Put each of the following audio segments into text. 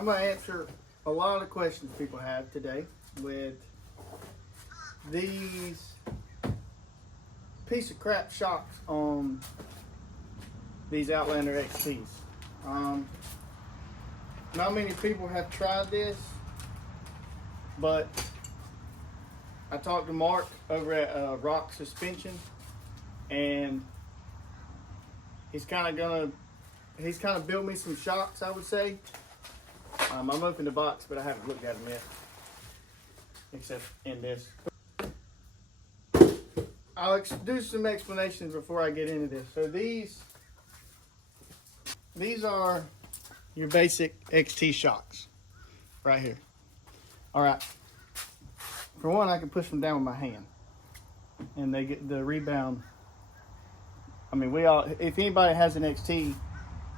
I'm going to answer a lot of the questions people have today with these piece of crap shocks on these Outlander XTs. Not many people have tried this, but I talked to Mark over at Rock Suspension, and he's kind of built me some shocks, I would say. I'm opening the box, but I haven't looked at them yet, except in this. I'll do some explanations before I get into this. So these are your basic XT shocks right here. All right. For one, I can push them down with my hand, and they get the rebound. I mean, if anybody has an XT,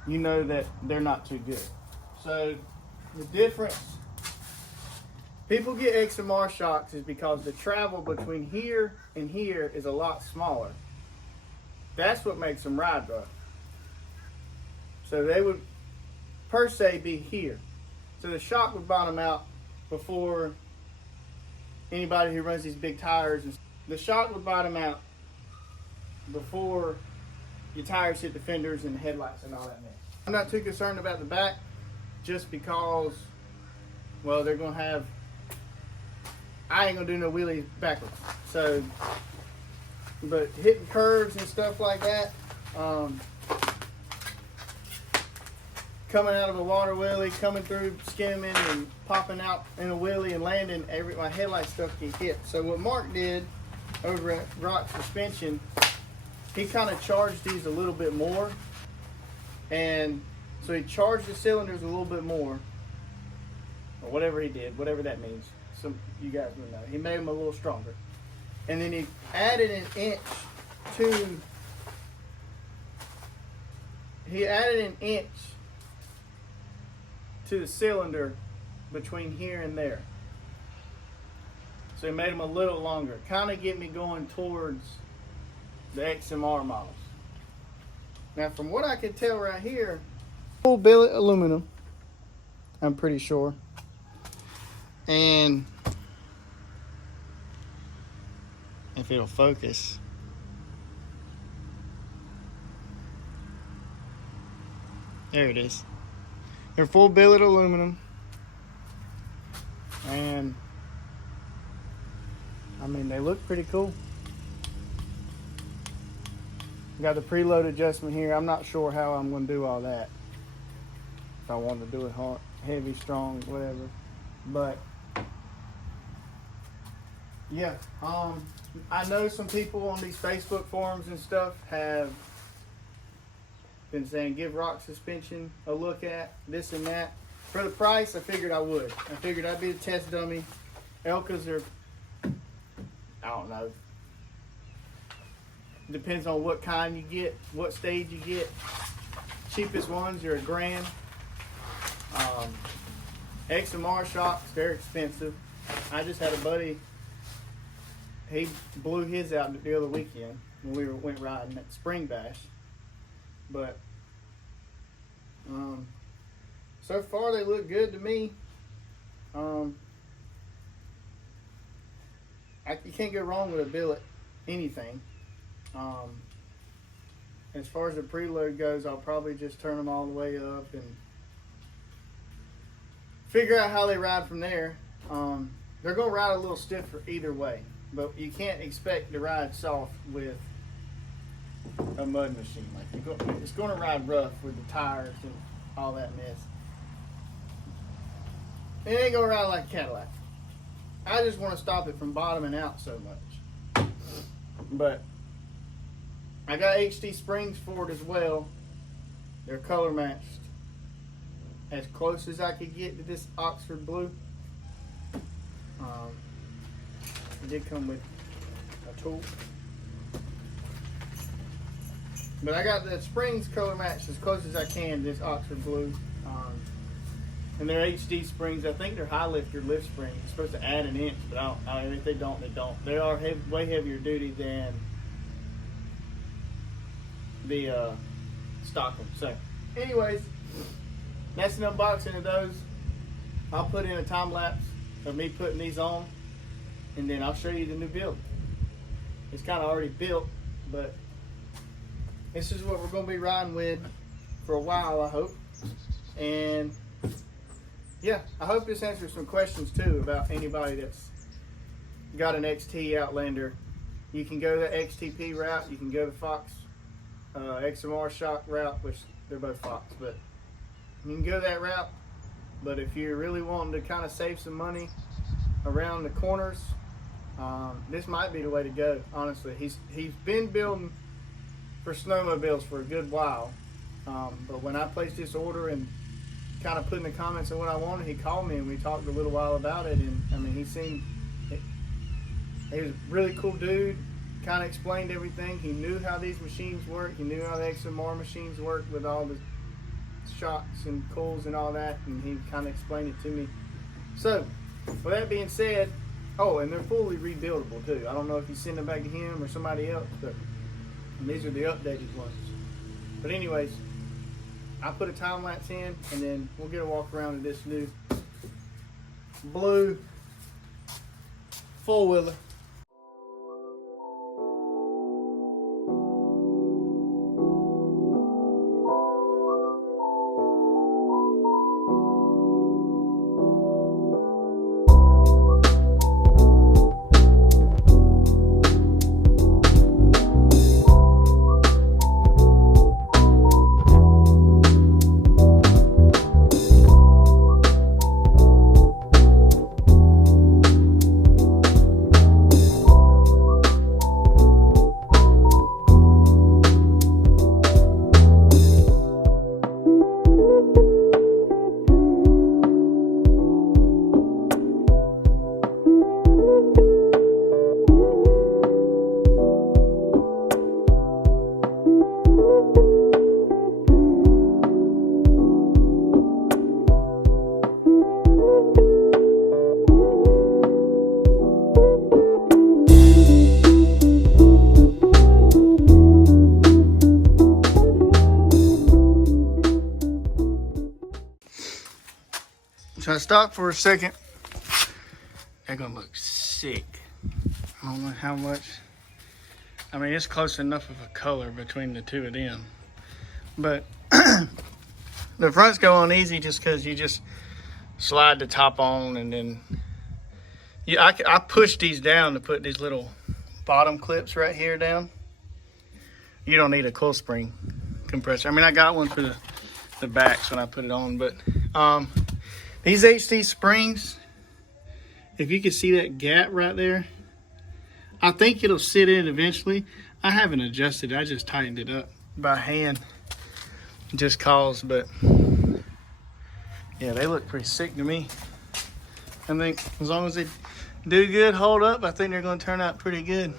you know that they're not too good. So the difference, people get XMR shocks is because the travel between here and here is a lot smaller. That's what makes them ride rough. So they would per se be here. So the shock would bottom out before anybody who runs these big tires. The shock would bottom out before your tires hit the fenders and the headlights and all that mess. I'm not too concerned about the back, just because, well, they're gonna have, I ain't gonna do no wheelies backwards. So, but hitting curves and stuff like that, coming out of a water wheelie, coming through skimming and popping out in a wheelie and landing, my headlight stuff get hit. So what Mark did over at Rock Suspension, he kind of charged these a little bit more. And so he charged the cylinders a little bit more, or whatever he did, whatever that means. Some you guys will know. He made them a little stronger. And then he added an inch to the cylinder between here and there. So he made them a little longer. Kind of get me going towards the XMR models. Now, from what I can tell right here, full billet aluminum, I'm pretty sure. And if it'll focus, there it is. They're full billet aluminum, and I mean, they look pretty cool. Got the preload adjustment here. I'm not sure how I'm going to do all that. If I want to do it hard, heavy, strong, whatever. But yeah, I know some people on these Facebook forums and stuff have been saying give Rock Suspension a look at, this and that. For the price, I figured I would. I figured I'd be the test dummy. Elkas are, I don't know. Depends on what kind you get, what stage you get. Cheapest ones are $1,000. XMR shocks, they're expensive. I just had a buddy, he blew his out the other weekend when we went riding at Spring Bash. But so far they look good to me. You can't go wrong with a billet anything. As far as the preload goes, I'll probably just turn them all the way up and figure out how they ride from there. They're going to ride a little stiffer either way, but you can't expect to ride soft with a mud machine. It's going to ride rough with the tires and all that mess. It ain't going to ride like a Cadillac. I just want to stop it from bottoming out so much. But I got HD springs for it as well. They're color matched. As close as I could get to this Oxford blue. It did come with a tool. But I got the springs color matched as close as I can, this Oxford blue. And they're HD springs. I think they're high lifter lift springs. It's supposed to add an inch, but if they don't, they don't. They are way heavier duty than the stock one. So, anyways, that's an unboxing of those. I'll put in a time lapse of me putting these on, and then I'll show you the new build. It's kind of already built, but this is what we're going to be riding with for a while, I hope. And yeah, I hope this answers some questions too about anybody that's got an XT Outlander. You can go the XTP route, you can go the Fox XMR shock route, which they're both Fox, but you can go that route. But if you're really wanting to kind of save some money around the corners, this might be the way to go. Honestly, he's been building for snowmobiles for a good while, but when I placed this order and kind of put in the comments of what I wanted, he called me and we talked a little while about it. And I mean, he was a really cool dude. Kind of explained everything. He knew how these machines work. He knew how the XMR machines work with all the shocks and coils and all that, and he kind of explained it to me. So, with that being said, oh, and they're fully rebuildable too. I don't know if you send them back to him or somebody else, but these are the updated ones. But anyways, I put a time lapse in, and then we'll get a walk around of this new blue four-wheeler. So I stopped for a second. They're gonna look sick. I don't know how much. I mean, it's close enough of a color between the two of them. But the fronts go on easy just because you just slide the top on, and then I push these down to put these little bottom clips right here down. You don't need a coil spring compressor. I mean, I got one for the backs when I put it on, but these HT springs, if you can see that gap right there, I think it'll sit in eventually. I haven't adjusted it, I just tightened it up by hand just cause, but yeah, they look pretty sick to me. I think as long as they do good, hold up, I think they're gonna turn out pretty good.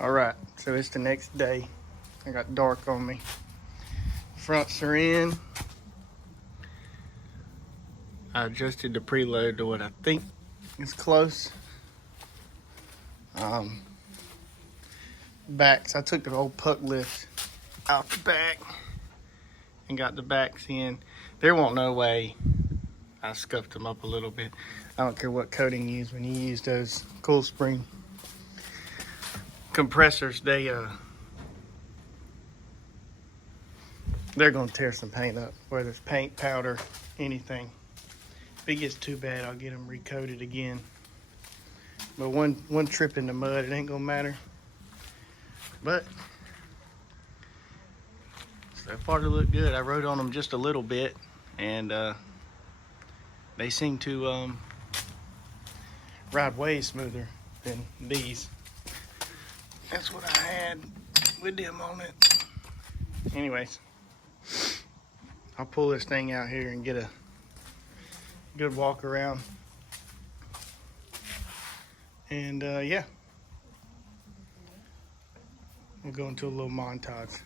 Alright, so it's the next day. I got dark on me. Fronts are in. I adjusted the preload to what I think is close. Backs, I took the old puck lift out the back and got the backs in. There won't no way I scuffed them up a little bit. I don't care what coating you use when you use those coil spring compressors. They're gonna tear some paint up, whether it's paint, powder, anything. If it gets too bad, I'll get them recoated again. But one trip in the mud, it ain't gonna matter. But so far they look good. I rode on them just a little bit, and they seem to ride way smoother than these. That's what I had with them on it. Anyways, I'll pull this thing out here and get a good walk around. And yeah, we'll go into a little montage.